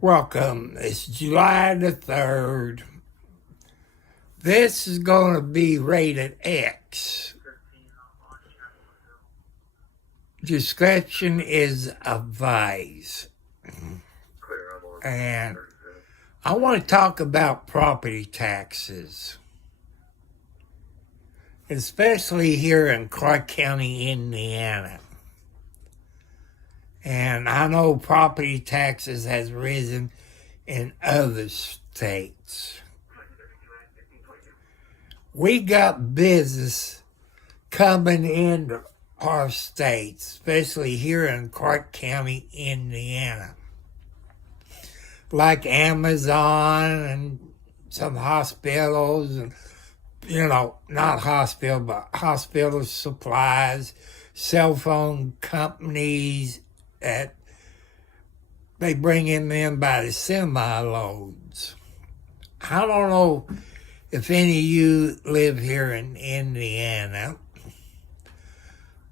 Welcome. It's July the 3rd. This is going to be rated X. Discretion is advised. And I want to talk about property taxes, especially here in Clark County, Indiana. And I know property taxes has risen in other states. We got business coming into our state, especially here in Clark County, Indiana, like Amazon and some hospitals and, not hospital, but hospital supplies, cell phone companies that they bring in by the semi-loads. I don't know if any of you live here in Indiana.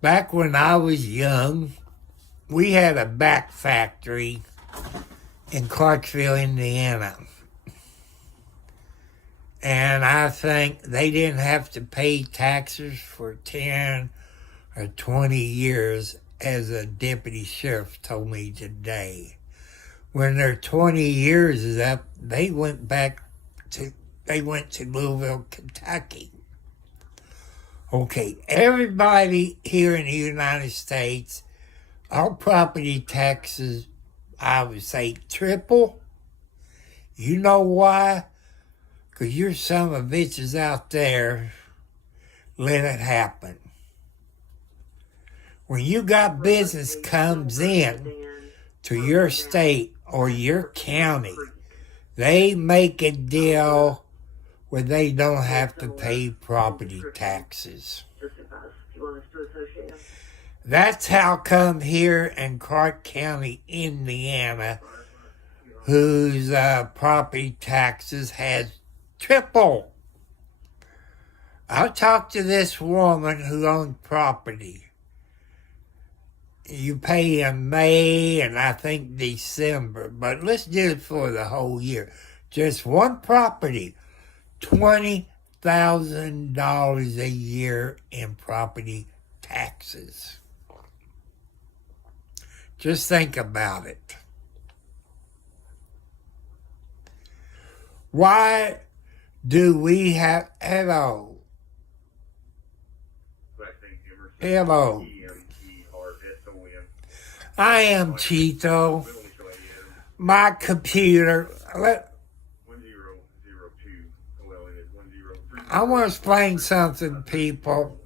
Back when I was young, we had a back factory in Clarksville, Indiana. And I think they didn't have to pay taxes for 10 or 20 years, as a deputy sheriff told me today. When their 20 years is up, they went to Louisville, Kentucky. Okay, everybody here in the United States, our property taxes, I would say, triple. You know why? Because you're some of bitches out there let it happen. When you got business comes in to your state or your county, they make a deal where they don't have to pay property taxes. That's how come here in Clark County, Indiana, whose property taxes has tripled. I talked to this woman who owned property. You pay in May and I think December, but let's do it for the whole year. Just one property, $20,000 a year in property taxes. Just think about it. Why do we have... Hello. I am Cheeto. My computer. I want to explain something, people.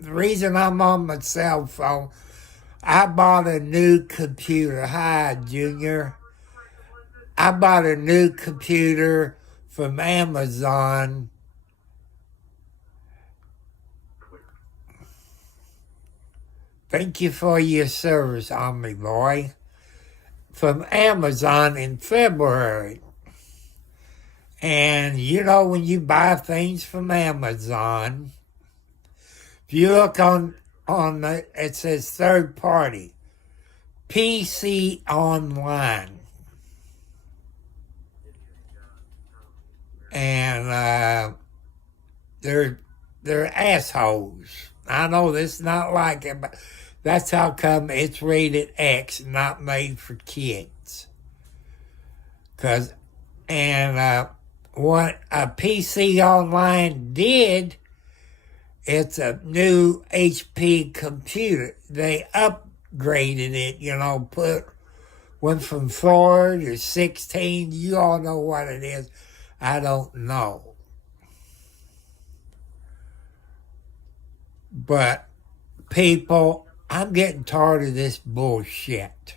The reason I'm on my cell phone, I bought a new computer. Hi, Junior. I bought a new computer from Amazon. Thank you for your service, Army boy. From Amazon in February. And when you buy things from Amazon, if you look on it says third party, PC Online. And they're assholes. I know this is not like it, but that's how come it's rated X, not made for kids. What a PC Online did, it's a new HP computer. They upgraded it, went from 4 to 16. You all know what it is. I don't know. But, people, I'm getting tired of this bullshit.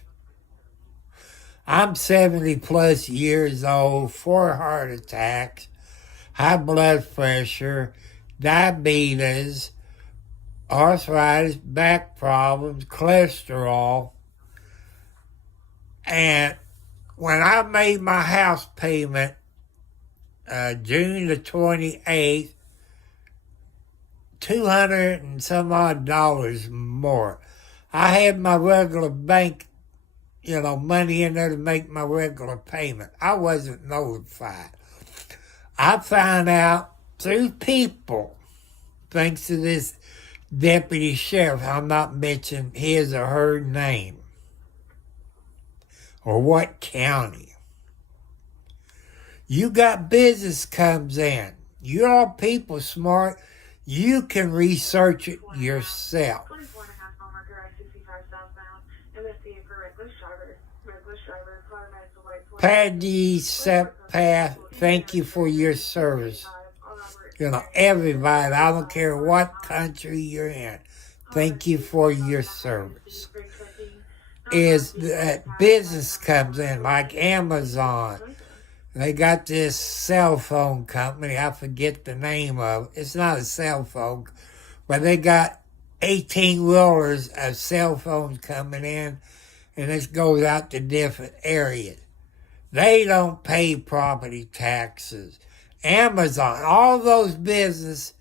I'm 70 plus years old, 4 heart attacks, high blood pressure, diabetes, arthritis, back problems, cholesterol. And when I made my house payment, June the 28th, $200 and some odd dollars more. I had my regular bank money in there to make my regular payment. I wasn't notified. I found out through people, thanks to this deputy sheriff. I'm not mentioning his or her name or what county. You got business comes in. You're all people smart. You can research it yourself. Paddy Seppath, thank you for your service. Everybody, I don't care what country you're in, thank you for your service. Is that business comes in, like Amazon. They got this cell phone company, I forget the name of it. It's not a cell phone, but they got 18-wheelers of cell phones coming in, and this goes out to different areas. They don't pay property taxes. Amazon, all those business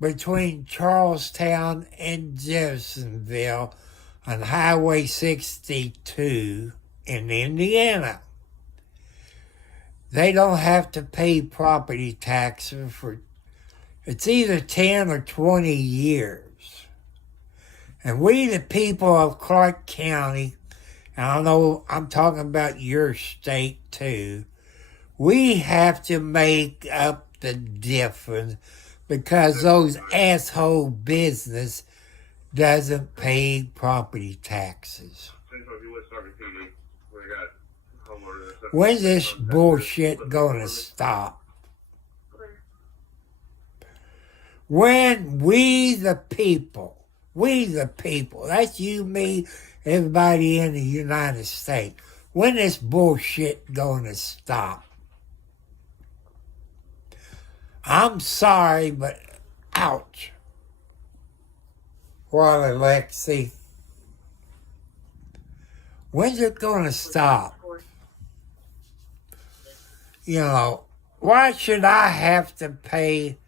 between Charlestown and Jeffersonville on Highway 62 in Indiana. They don't have to pay property taxes for, it's either 10 or 20 years. And we, the people of Clark County, and I know I'm talking about your state too, we have to make up the difference because those asshole business doesn't pay property taxes. When's this bullshit gonna stop? When we the people, that's you, me, everybody in the United States, when this bullshit gonna stop? I'm sorry, but ouch. What, Alexi? When's it gonna stop? Why should I have to pay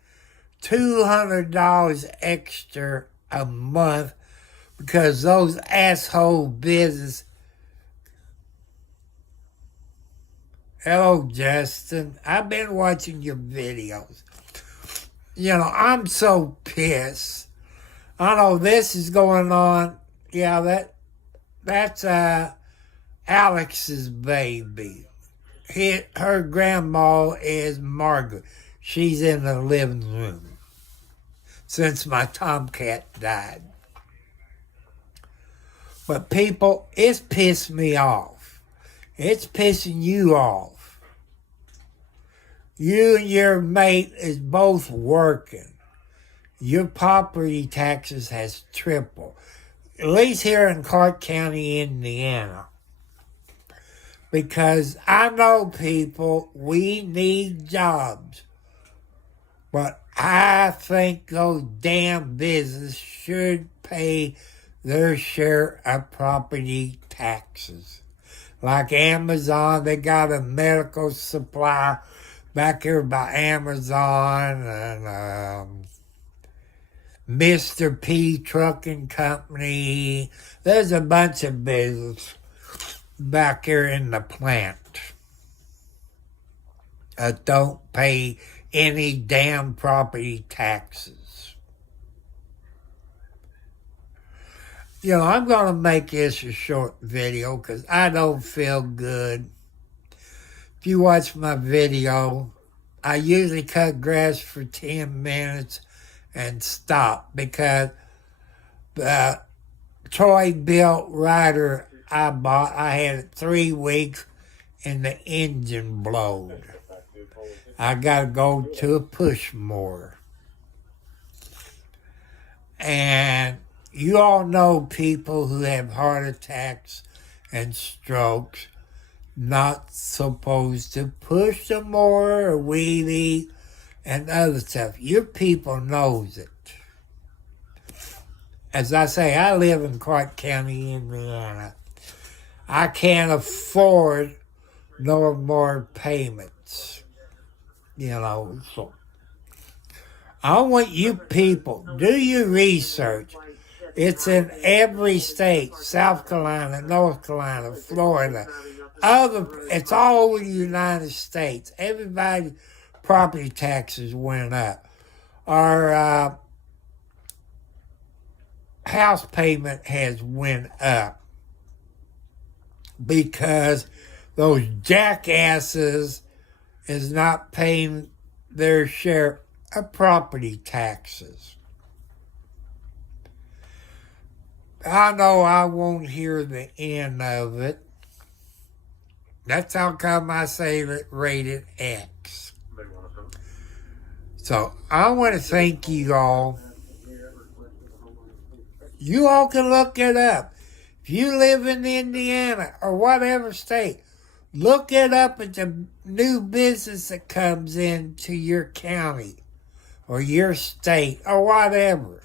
$200 extra a month because those asshole business... Hello, Justin. I've been watching your videos. I'm so pissed. I know this is going on. Yeah, that's Alex's baby. Her grandma is Margaret. She's in the living room since my tomcat died. But people, it's pissed me off. It's pissing you off. You and your mate is both working. Your property taxes has tripled. At least here in Clark County, Indiana. Because I know people, we need jobs. But I think those damn businesses should pay their share of property taxes. Like Amazon, they got a medical supply back here by Amazon, and Mr. P Trucking Company. There's a bunch of business back here in the plant that don't pay any damn property taxes. I'm going to make this a short video because I don't feel good. If you watch my video, I usually cut grass for 10 minutes and stop because the Troy-Bilt rider I bought, I had it 3 weeks and the engine blowed. I got to go to a push mower. And you all know people who have heart attacks and strokes not supposed to push the mower or wheelie and other stuff. Your people knows it. As I say, I live in Clark County, Indiana. I can't afford no more payments. So I want you people, do your research. It's in every state, South Carolina, North Carolina, Florida. It's all over the United States. Everybody's property taxes went up. Our house payment has went up because those jackasses is not paying their share of property taxes. I know I won't hear the end of it. That's how come I say it rated X. So I want to thank you all. You all can look it up. If you live in Indiana or whatever state, look it up at the new business that comes into your county or your state or whatever.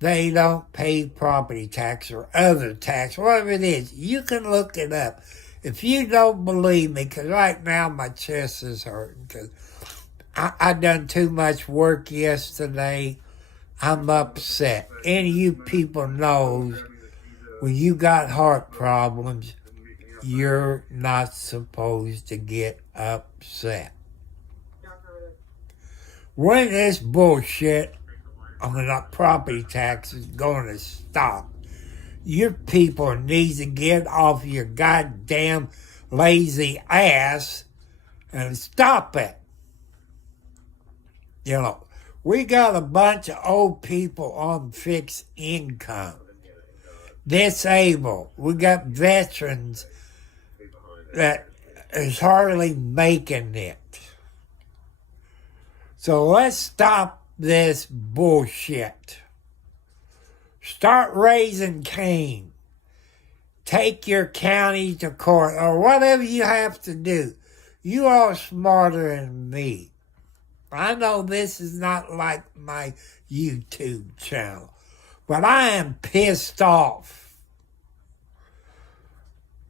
They don't pay property tax or other tax, whatever it is. You can look it up. If you don't believe me, because right now my chest is hurting, because I done too much work yesterday. I'm upset. Any of you people knows when you got heart problems, you're not supposed to get upset. When this bullshit on the property taxes going to stop? Your people need to get off your goddamn lazy ass and stop it. You know, we got a bunch of old people on fixed income, disabled. We got veterans that is hardly making it. So let's stop this bullshit. Start raising Cain. Take your county to court or whatever you have to do. You are smarter than me. I know this is not like my YouTube channel, but I am pissed off.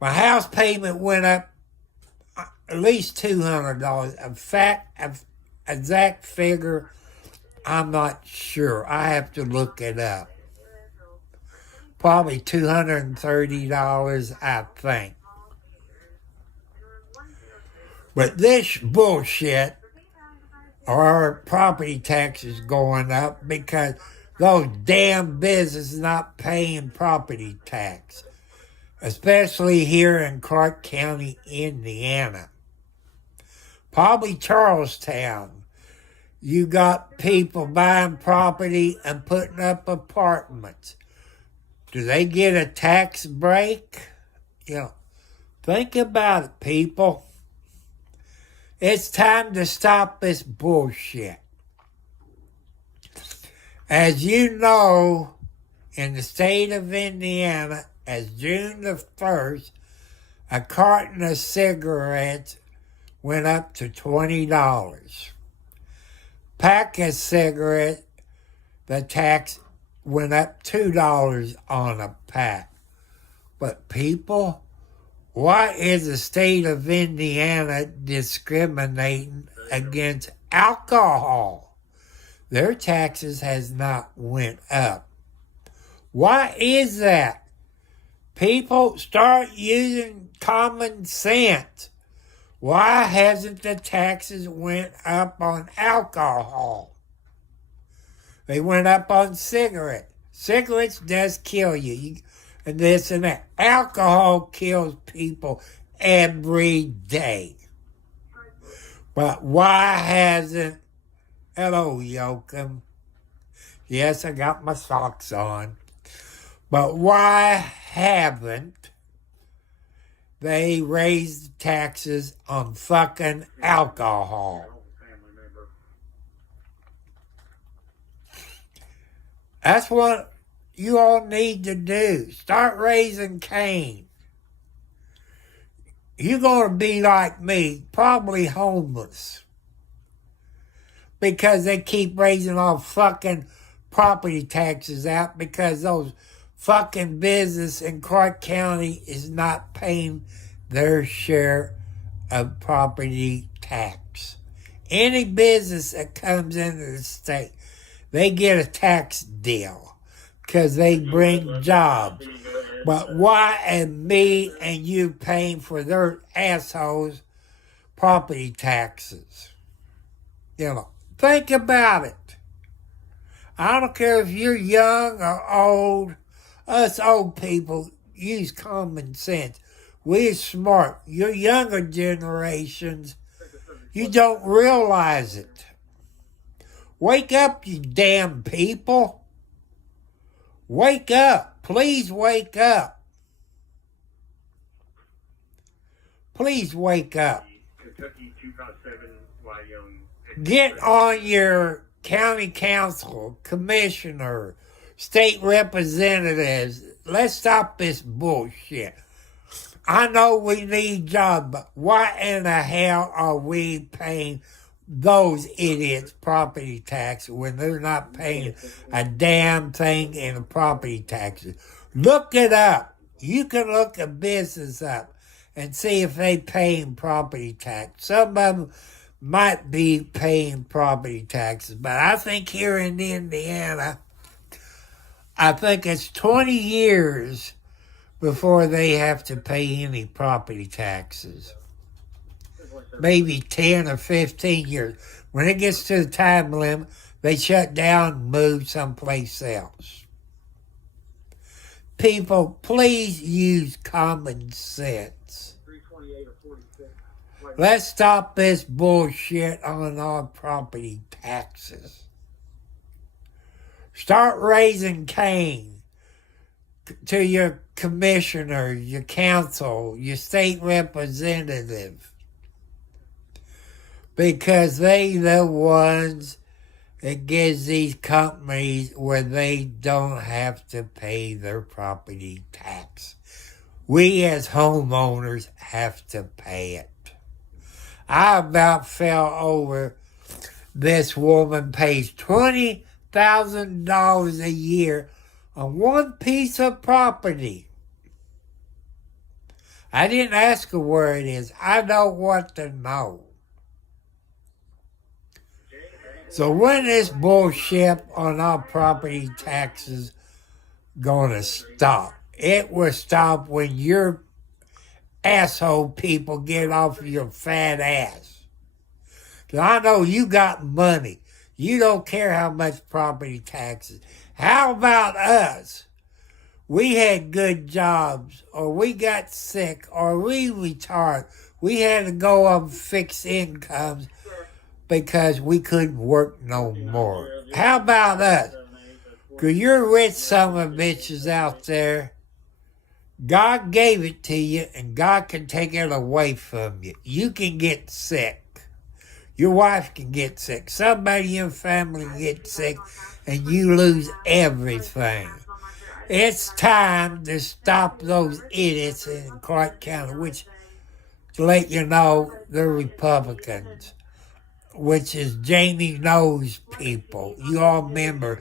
My house payment went up at least $200. Exact figure, I'm not sure. I have to look it up. Probably $230, I think. But this bullshit, our property taxes going up because those damn businesses not paying property tax, especially here in Clark County, Indiana. Probably Charlestown. You got people buying property and putting up apartments. Do they get a tax break? You know, think about it, people. It's time to stop this bullshit. As you know, in the state of Indiana, as June the 1st, a carton of cigarettes went up to $20. Pack of cigarettes, the tax went up $2 on a pack. But people, why is the state of Indiana discriminating against alcohol? Their taxes has not went up. Why is that? People, start using common sense. Why hasn't the taxes went up on alcohol? They went up on cigarettes. Cigarettes does kill you. And this and that. Alcohol kills people every day. But why hasn't... Hello, Yoakum. Yes, I got my socks on. But why haven't they raised taxes on fucking alcohol? That's what you all need to do. Start raising Cain. You're going to be like me, probably homeless. Because they keep raising all fucking property taxes out because those fucking business in Clark County is not paying their share of property tax. Any business that comes into the state, they get a tax deal. because they bring jobs. But why am me and you paying for their assholes' property taxes? You know, think about it. I don't care if you're young or old. Us old people use common sense. We're smart. Your younger generations, you don't realize it. Wake up, you damn people. Wake up. Please wake up. Please wake up. Get on your county council, commissioner, state representatives. Let's stop this bullshit. I know we need jobs, but why in the hell are we paying those idiots property tax when they're not paying a damn thing in the property taxes? Look it up. You can look a business up and see if they paying property tax. Some of them might be paying property taxes, but I think here in Indiana, I think it's 20 years before they have to pay any property taxes. Maybe 10 or 15 years. When it gets to the time limit, they shut down and move someplace else. People, please use common sense. Let's stop this bullshit on our property taxes. Start raising Cain to your commissioner, your council, your state representative, because they the ones that gives these companies where they don't have to pay their property tax. We as homeowners have to pay it. I about fell over. This woman pays $20,000 a year on one piece of property. I didn't ask her where it is. I don't want to know. So when this bullshit on our property taxes gonna stop? It will stop when your asshole people get off your fat ass. 'Cause I know you got money. You don't care how much property taxes. How about us? We had good jobs, or we got sick, or we retired. We had to go on fixed incomes because we couldn't work no more. How about us? 'Cause you're rich son of bitches out there. God gave it to you, and God can take it away from you. You can get sick. Your wife can get sick. Somebody in your family gets sick, and you lose everything. It's time to stop those idiots in Clark County, which, to let you know, they're Republicans, which is Jamie Noe's people. You all remember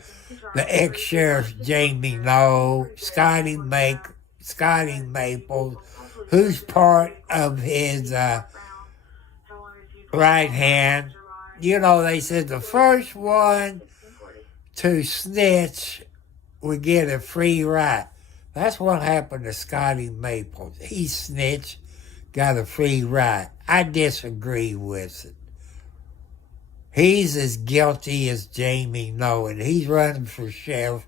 the ex-sheriff Jamie Noe, Scotty Maples, who's part of his right hand. You know, they said the first one to snitch would get a free ride. That's what happened to Scotty Maples. He snitched, got a free ride. I disagree with it. He's as guilty as Jamie Noe, and he's running for sheriff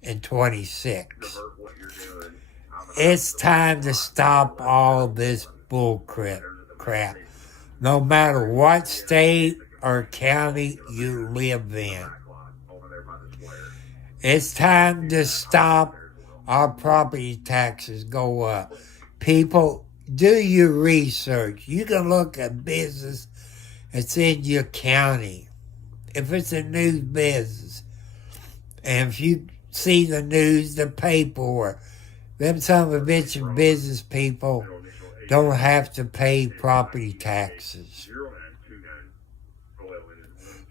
in 26. It's time to stop all this bull crap. No matter what state or county you live in. It's time to stop our property taxes go up. People, do your research. You can look at business that's in your county. If it's a new business, and if you see the news, the paperwork, them son of a bitch and business people don't have to pay property taxes.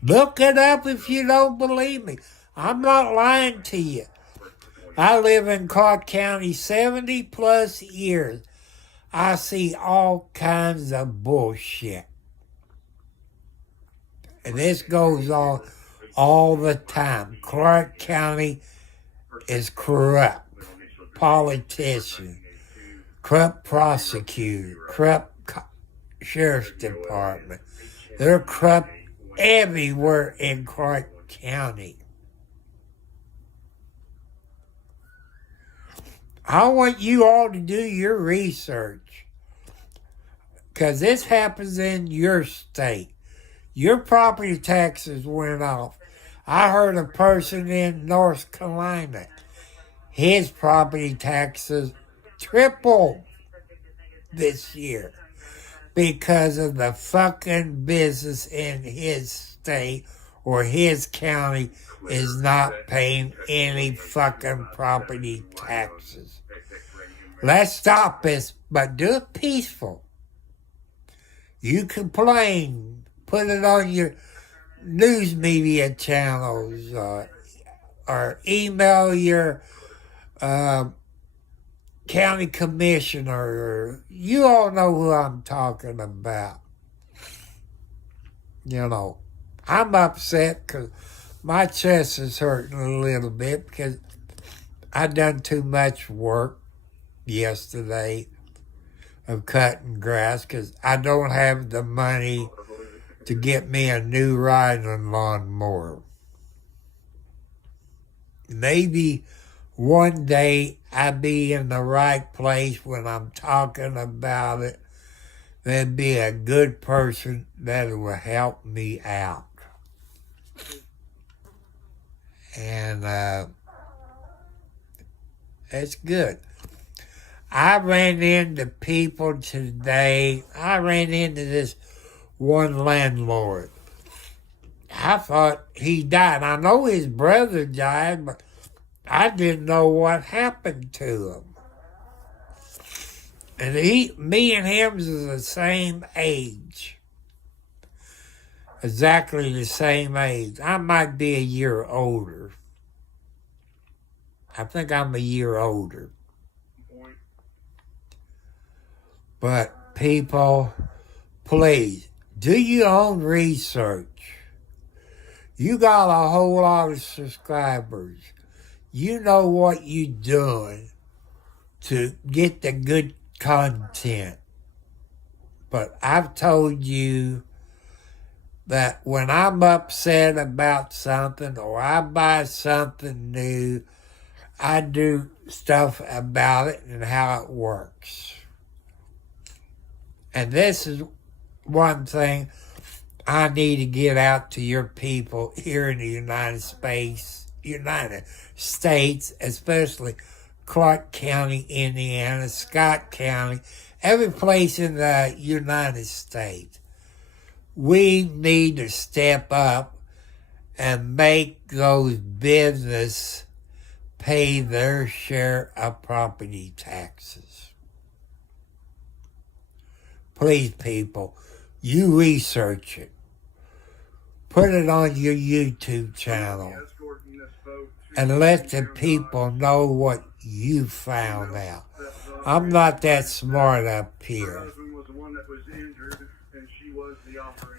Look it up if you don't believe me. I'm not lying to you. I live in Clark County 70 plus years. I see all kinds of bullshit. And this goes on all the time. Clark County is corrupt. Politicians, corrupt prosecutor, corrupt sheriff's department. They're corrupt everywhere in Clark County. I want you all to do your research, because this happens in your state. Your property taxes went off. I heard a person in North Carolina, his property taxes tripled this year because of the fucking business in his state or his county is not paying any fucking property taxes. Let's stop this, but do it peaceful. You complain, put it on your news media channels, or email your county commissioner. You all know who I'm talking about. You know, I'm upset because my chest is hurting a little bit because I done too much work yesterday of cutting grass because I don't have the money to get me a new riding lawnmower. Maybe one day I'll be in the right place when I'm talking about it. There'd be a good person that will help me out. And that's good. I ran into people today. I ran into this one landlord. I thought he died. I know his brother died, but I didn't know what happened to him. And me and him is the same age. Exactly the same age. I might be a year older. I think I'm a year older. But people, please, do your own research. You got a whole lot of subscribers. You know what you're doing to get the good content. But I've told you that when I'm upset about something or I buy something new, I do stuff about it and how it works. And this is one thing I need to get out to your people here in the United States, especially Clark County, Indiana, Scott County, every place in the United States. We need to step up and make those businesses pay their share of property taxes. Please, people, you research it. Put it on your YouTube channel and let the people know what you found out. I'm not that smart up here.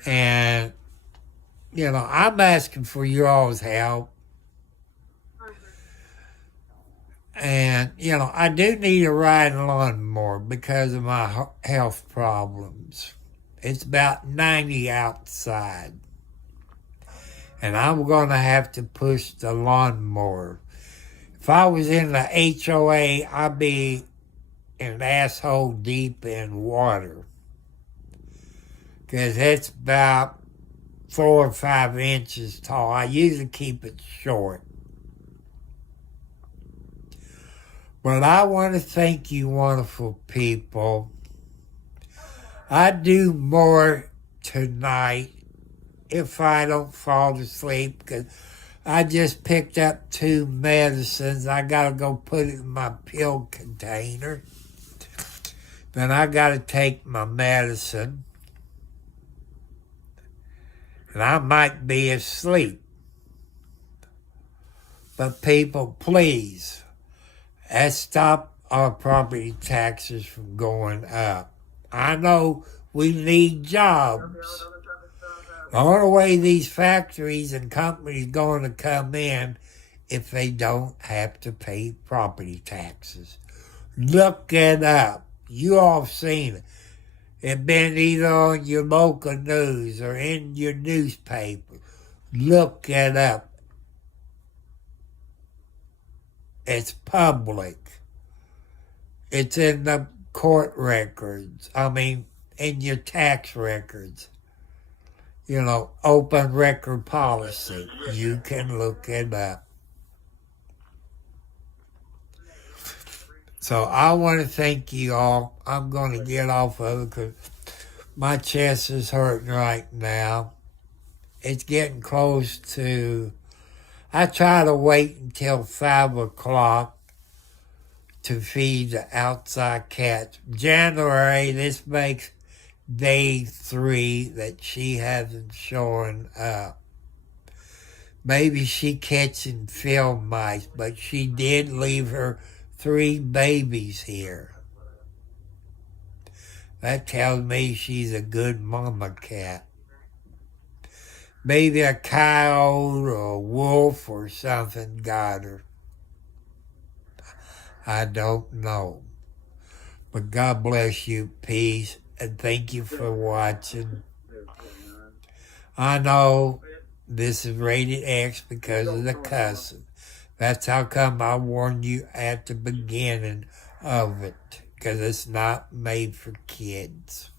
And, you know, I'm asking for your all's help. And, you know, I do need a riding lawnmower because of my health problems. It's about 90 outside. And I'm going to have to push the lawnmower. If I was in the HOA, I'd be an asshole deep in water. Because it's about 4 or 5 inches tall. I usually keep it short. But I want to thank you wonderful people. I do more tonight if I don't fall asleep because I just picked up 2 medicines. I got to go put it in my pill container. Then I got to take my medicine. And I might be asleep. But people, please, let's stop our property taxes from going up. I know we need jobs. The only way these factories and companies going to come in if they don't have to pay property taxes. Look it up. You all seen it. It's been either on your local news or in your newspaper. Look it up. It's public. It's in the court records. In your tax records. Open record policy. You can look it up. So I want to thank you all. I'm going to get off of it because my chest is hurting right now. It's getting close to... I try to wait until 5 o'clock to feed the outside cats. January, this makes day 3 that she hasn't shown up. Maybe she catching field mice, but she did leave her 3 babies here. That tells me she's a good mama cat. Maybe a coyote or a wolf or something got her. I don't know. But God bless you. Peace. And thank you for watching. I know this is rated X because of the cussing. That's how come I warned you at the beginning of it. Because it's not made for kids.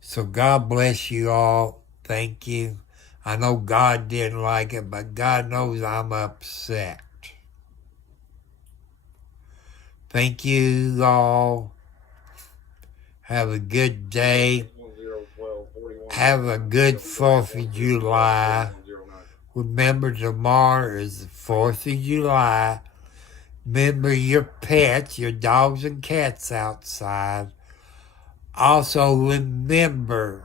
So God bless you all. Thank you. I know God didn't like it, but God knows I'm upset. Thank you all. Have a good day. Have a good 4th of July. Remember, tomorrow is the 4th of July. Remember your pets, your dogs and cats outside. Also remember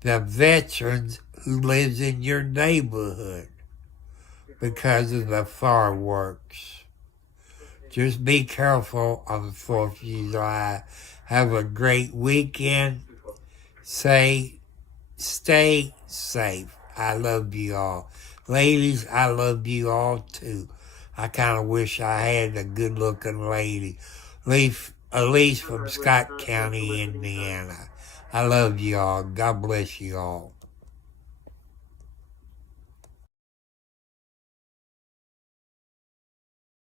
the veterans who lives in your neighborhood because of the fireworks. Just be careful on the 4th of July. Have a great weekend. Stay safe. I love you all. Ladies, I love you all too. I kind of wish I had a good-looking lady. Elise from Scott County, Indiana. I love you all. God bless you all.